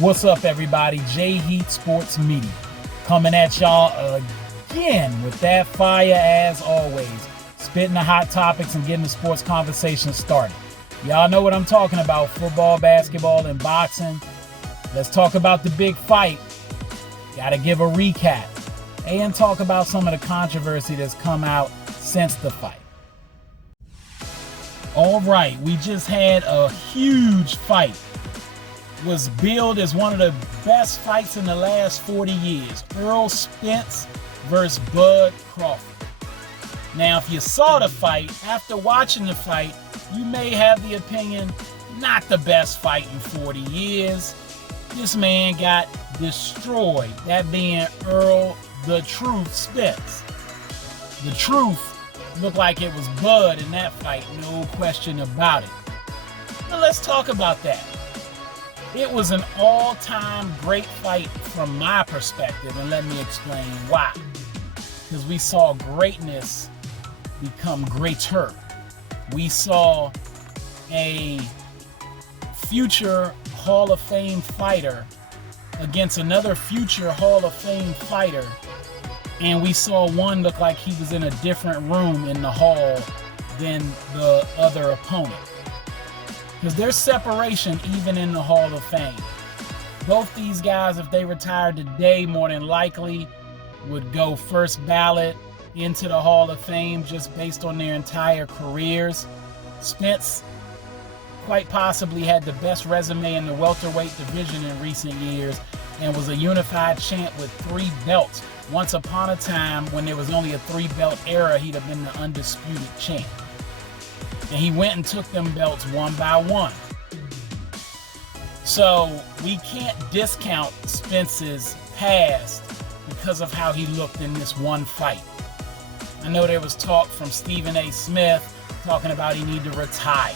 What's up, everybody? J Heat Sports Media coming at y'all again with that fire as always, spitting the hot topics and getting the sports conversation started. Y'all know what I'm talking about: football, basketball, and boxing. Let's talk about the big fight. Gotta give a recap and talk about some of the controversy that's come out since the fight. All right, we just had a huge fight. Was billed as one of the best fights in the last 40 years. Errol Spence versus Bud Crawford. Now, if you saw the fight, after watching the fight, you may have the opinion, not the best fight in 40 years. This man got destroyed, that being Errol the Truth Spence. The Truth looked like it was Bud in that fight, no question about it. But let's talk about that. It was an all-time great fight from my perspective, and let me explain why. Because we saw greatness become greater. We saw a future Hall of Fame fighter against another future Hall of Fame fighter, and we saw one look like he was in a different room in the hall than the other opponent. Because there's separation even in the Hall of Fame. Both these guys, if they retired today, more than likely would go first ballot into the Hall of Fame just based on their entire careers. Spence quite possibly had the best resume in the welterweight division in recent years and was a unified champ with 3 belts. Once upon a time, when there was only a 3-belt era, he'd have been the undisputed champ. And he went and took them belts one by one. So we can't discount Spence's past because of how he looked in this one fight. I know there was talk from Stephen A. Smith talking about he needed to retire.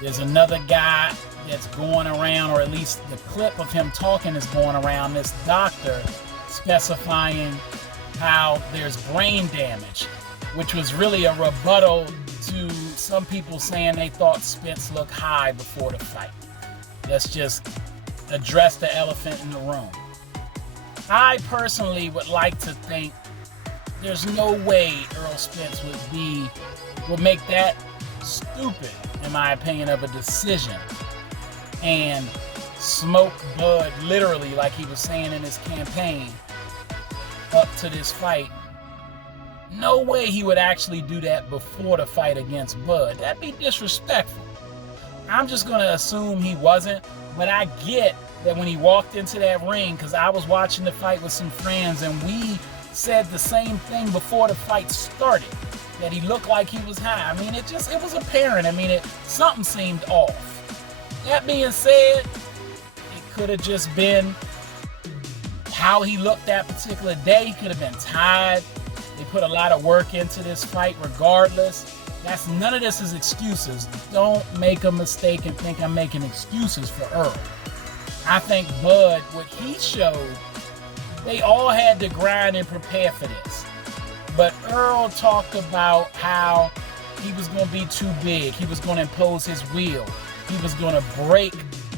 There's another guy that's going around, or at least the clip of him talking is going around, this doctor specifying how there's brain damage, which was really a rebuttal to some people saying they thought Spence looked high before the fight. Let's just address the elephant in the room. I personally would like to think there's no way Errol Spence would make that stupid, in my opinion, of a decision and smoke Bud literally, like he was saying in his campaign up to this fight. No way he would actually do that before the fight against Bud. That'd be disrespectful. I'm just going to assume he wasn't, but I get that when he walked into that ring, because I was watching the fight with some friends, and we said the same thing before the fight started, that he looked like he was high. I mean, it was apparent. I mean, something seemed off. That being said, it could have just been how he looked that particular day. He could have been tired. They put a lot of work into this fight regardless. None of this is excuses. Don't make a mistake and think I'm making excuses for Errol. I think Bud, what he showed, they all had to grind and prepare for this. But Errol talked about how he was going to be too big. He was going to impose his will. He was going to break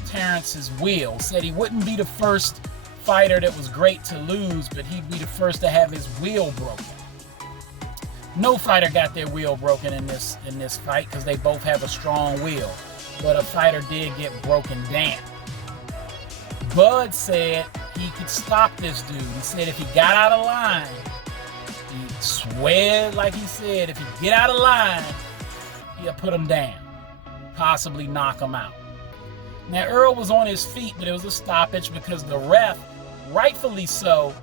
Terence's will. Said he wouldn't be the first fighter that was great to lose, but he'd be the first to have his will broken. No fighter got their will broken in this fight because they both have a strong will, but a fighter did get broken down. Bud said he could stop this dude. He said if he got out of line, he swear like he said, if he get out of line, he'll put him down, possibly knock him out. Now, Errol was on his feet, but it was a stoppage because the ref, rightfully so,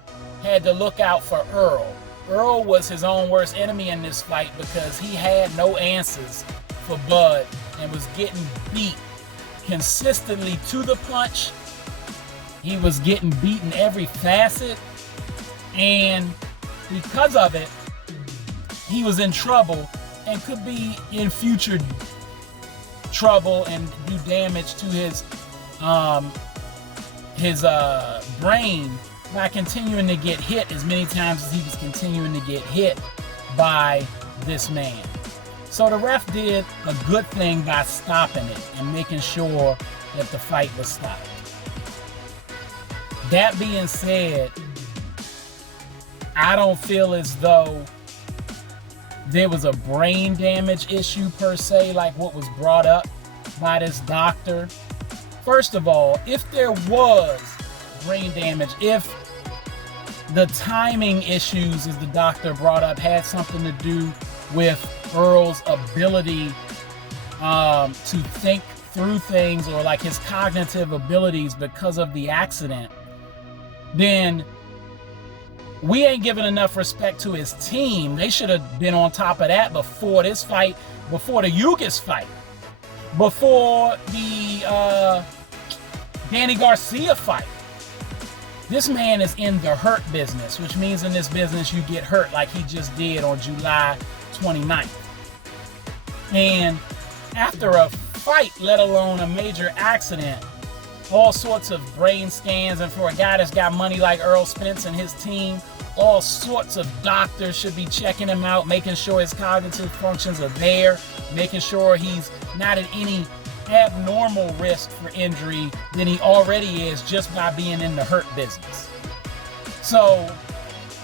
had to look out for Errol. Errol was his own worst enemy in this fight because he had no answers for Bud and was getting beat consistently to the punch. He was getting beaten every facet, and because of it, he was in trouble and could be in future trouble and do damage to his brain by continuing to get hit as many times as he was continuing to get hit by this man. So the ref did a good thing by stopping it and making sure that the fight was stopped. That being said, I don't feel as though there was a brain damage issue per se, like what was brought up by this doctor. First of all, if there was brain damage, if the timing issues, as the doctor brought up, had something to do with Errol's ability to think through things, or like his cognitive abilities because of the accident, then we ain't giving enough respect to his team. They should have been on top of that before this fight, before the Ugas fight, before the Danny Garcia fight. This man is in the hurt business, which means in this business you get hurt like he just did on July 29th. And after a fight, let alone a major accident, all sorts of brain scans, and for a guy that's got money like Errol Spence and his team, all sorts of doctors should be checking him out, making sure his cognitive functions are there, making sure he's not at any abnormal risk for injury than he already is just by being in the hurt business. So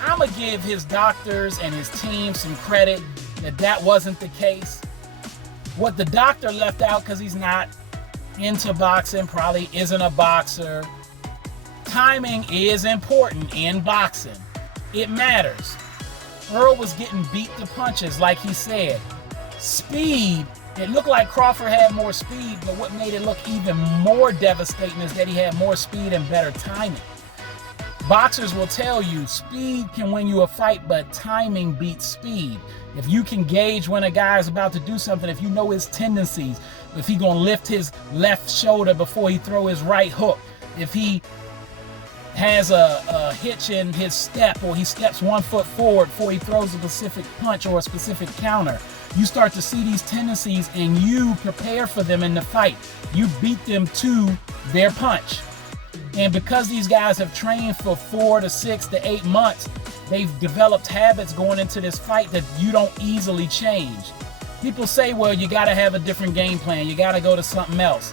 I'm gonna give his doctors and his team some credit that wasn't the case. What the doctor left out, because he's not into boxing, probably isn't a boxer, timing is important in boxing. It matters. Earl was getting beat to punches, like he said. Speed, it looked like Crawford had more speed, but what made it look even more devastating is that he had more speed and better timing. Boxers will tell you speed can win you a fight, but timing beats speed. If you can gauge when a guy is about to do something, if you know his tendencies, if he gonna lift his left shoulder before he throw his right hook, if he has a hitch in his step, or he steps 1 foot forward before he throws a specific punch or a specific counter, you start to see these tendencies and you prepare for them in the fight. You beat them to their punch. And because these guys have trained for 4 to 6 to 8 months, they've developed habits going into this fight that you don't easily change. People say, well, you got to have a different game plan. You got to go to something else.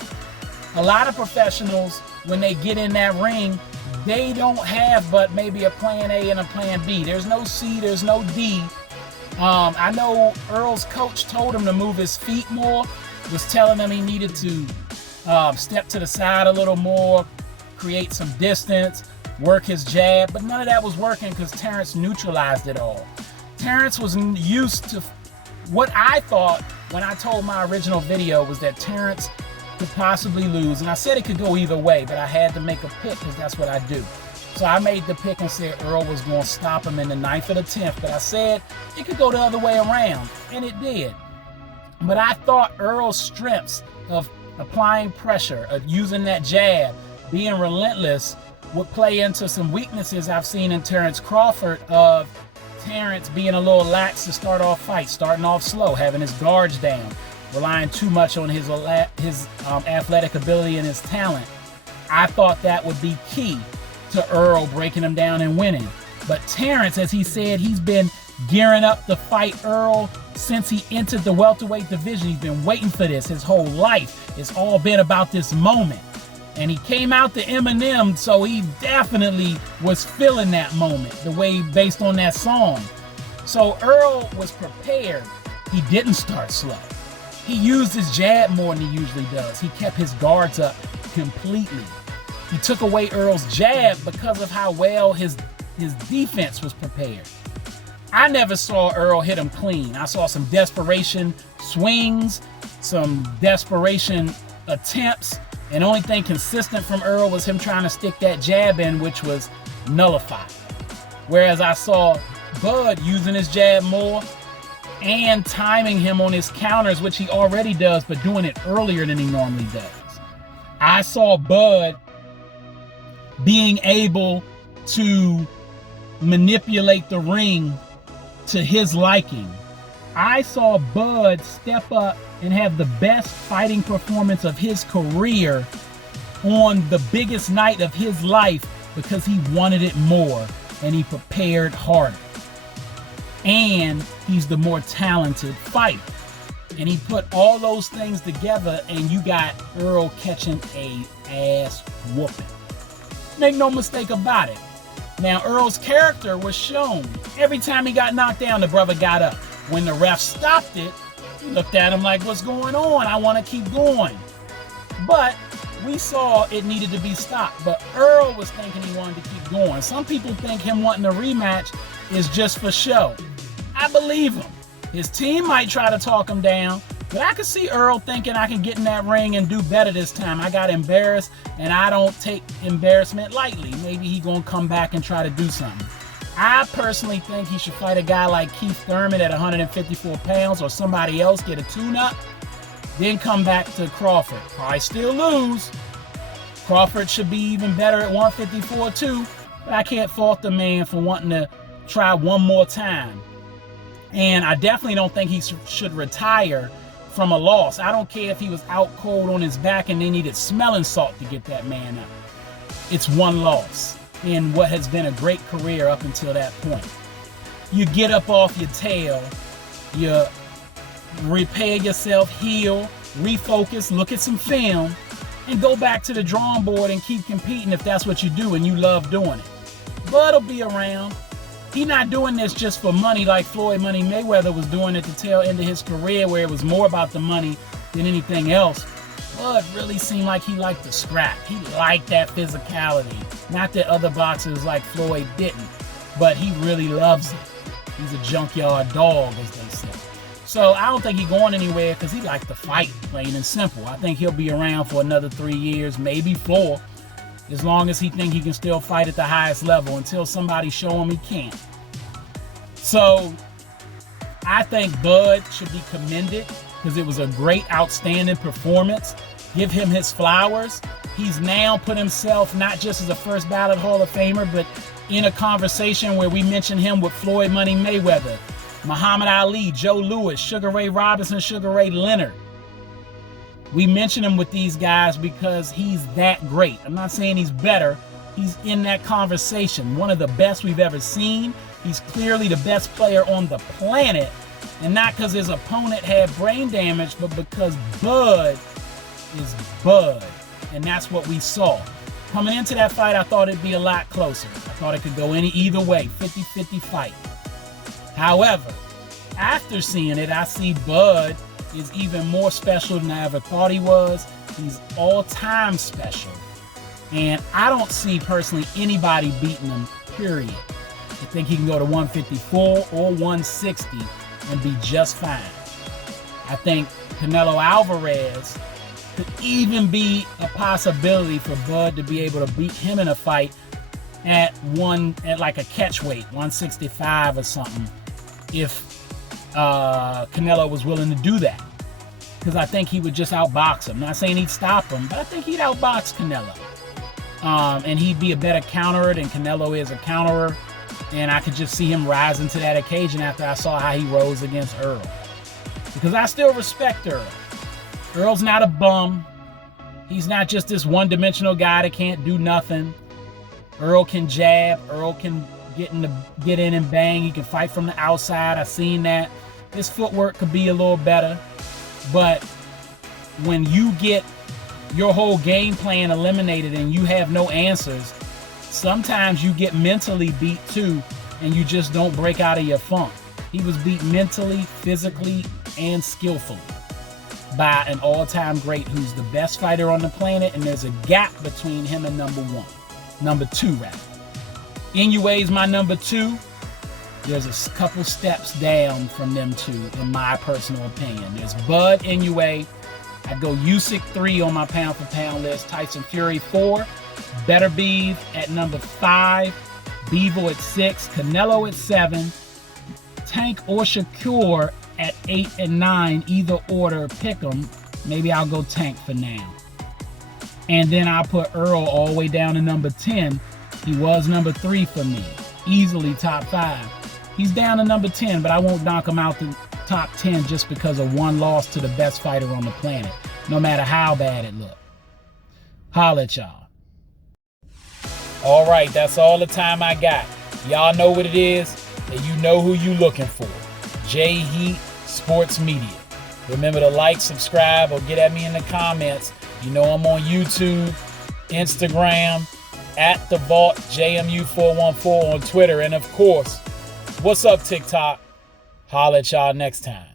A lot of professionals, when they get in that ring, they don't have but maybe a plan A and a plan B. There's no C, there's no D. I know Earl's coach told him to move his feet more, was telling him he needed to step to the side a little more, create some distance, work his jab, but none of that was working because Terence neutralized it all. Terence was used to what I thought when I told my original video was that Terence could possibly lose, and I said it could go either way, but I had to make a pick because that's what I do. So I made the pick and said Earl was going to stop him in the 9th or the 10th, but I said it could go the other way around, and it did. But I thought Earl's strengths of applying pressure, of using that jab, being relentless, would play into some weaknesses I've seen in Terence Crawford, of Terence being a little lax to start off fights, starting off slow, having his guards down, relying too much on his athletic ability and his talent. I thought that would be key to Earl breaking him down and winning. But Terence, as he said, he's been gearing up to fight Earl since he entered the welterweight division. He's been waiting for this his whole life. It's all been about this moment. And he came out to Eminem, so he definitely was feeling that moment, the way based on that song. So Earl was prepared. He didn't start slow. He used his jab more than he usually does. He kept his guards up completely. He took away Earl's jab because of how well his defense was prepared. I never saw Earl hit him clean. I saw some desperation swings, some desperation attempts, and the only thing consistent from Earl was him trying to stick that jab in, which was nullified. Whereas I saw Bud using his jab more and timing him on his counters, which he already does, but doing it earlier than he normally does. I saw Bud being able to manipulate the ring to his liking. I saw Bud step up and have the best fighting performance of his career on the biggest night of his life because he wanted it more and he prepared harder. And he's the more talented fighter. And he put all those things together and you got Earl catching a ass whooping. Make no mistake about it. Now, Errol's character was shown. Every time he got knocked down, the brother got up. When the ref stopped it, he looked at him like, what's going on? I want to keep going. But we saw it needed to be stopped. But Errol was thinking he wanted to keep going. Some people think him wanting a rematch is just for show. I believe him. His team might try to talk him down, but I could see Errol thinking I can get in that ring and do better this time. I got embarrassed, and I don't take embarrassment lightly. Maybe he gonna come back and try to do something. I personally think he should fight a guy like Keith Thurman at 154 pounds or somebody else, get a tune-up, then come back to Crawford. Probably still lose. Crawford should be even better at 154 too, but I can't fault the man for wanting to try one more time. And I definitely don't think he should retire from a loss. I don't care if he was out cold on his back and they needed smelling salt to get that man up. It's one loss in what has been a great career up until that point. You get up off your tail, you repair yourself, heal, refocus, look at some film, and go back to the drawing board and keep competing if that's what you do and you love doing it. Bud will be around. He's not doing this just for money like Floyd Money Mayweather was doing at the tail end of his career, where it was more about the money than anything else. Bud really seemed like he liked to scrap. He liked that physicality. Not that other boxers like Floyd didn't, but he really loves it. He's a junkyard dog, as they say. So I don't think he's going anywhere because he likes to fight, plain and simple. I think he'll be around for another 3 years, maybe 4. As long as he thinks he can still fight at the highest level until somebody show him he can't. So I think Bud should be commended because it was a great, outstanding performance. Give him his flowers. He's now put himself not just as a first ballot Hall of Famer, but in a conversation where we mention him with Floyd Money Mayweather, Muhammad Ali, Joe Louis, Sugar Ray Robinson, Sugar Ray Leonard. We mention him with these guys because he's that great. I'm not saying he's better. He's in that conversation. One of the best we've ever seen. He's clearly the best player on the planet. And not because his opponent had brain damage, but because Bud is Bud. And that's what we saw. Coming into that fight, I thought it'd be a lot closer. I thought it could go either way, 50-50 fight. However, after seeing it, I see Bud is even more special than I ever thought he was. He's all-time special. And I don't see personally anybody beating him, period. I think he can go to 154 or 160 and be just fine. I think Canelo Alvarez could even be a possibility for Bud to be able to beat him in a fight at like a catch weight, 165 or something, if Canelo was willing to do that. Because I think he would just outbox him. Not saying he'd stop him, but I think he'd outbox Canelo. And he'd be a better counterer than Canelo is a counterer. And I could just see him rising to that occasion after I saw how he rose against Errol. Because I still respect Errol. Earl's not a bum. He's not just this one-dimensional guy that can't do nothing. Errol can jab. Errol can get in and bang. He can fight from the outside. I've seen that. His footwork could be a little better. But when you get your whole game plan eliminated and you have no answers, sometimes you get mentally beat too, and you just don't break out of your funk. He was beat mentally, physically, and skillfully by an all-time great who's the best fighter on the planet, and there's a gap between him and number two rather. Inoue's my number 2. There's a couple steps down from them two, in my personal opinion. There's Bud Inoue. I'd go Usyk 3 on my pound-for-pound list. Tyson Fury 4. Beterbiev at number 5. Bivol at 6. Canelo at 7. Tank or Shakur at 8 and 9. Either order, pick them. Maybe I'll go Tank for now. And then I'll put Errol all the way down to number 10. He was number 3 for me. Easily top 5. He's down to number 10, but I won't knock him out the top 10 just because of one loss to the best fighter on the planet, no matter how bad it looked. Holla at y'all. All right, that's all the time I got. Y'all know what it is, and you know who you looking for. J Heat Sports Media. Remember to like, subscribe, or get at me in the comments. You know I'm on YouTube, Instagram, at the Vault JMU414 on Twitter. And of course, what's up, TikTok? Holla at y'all next time.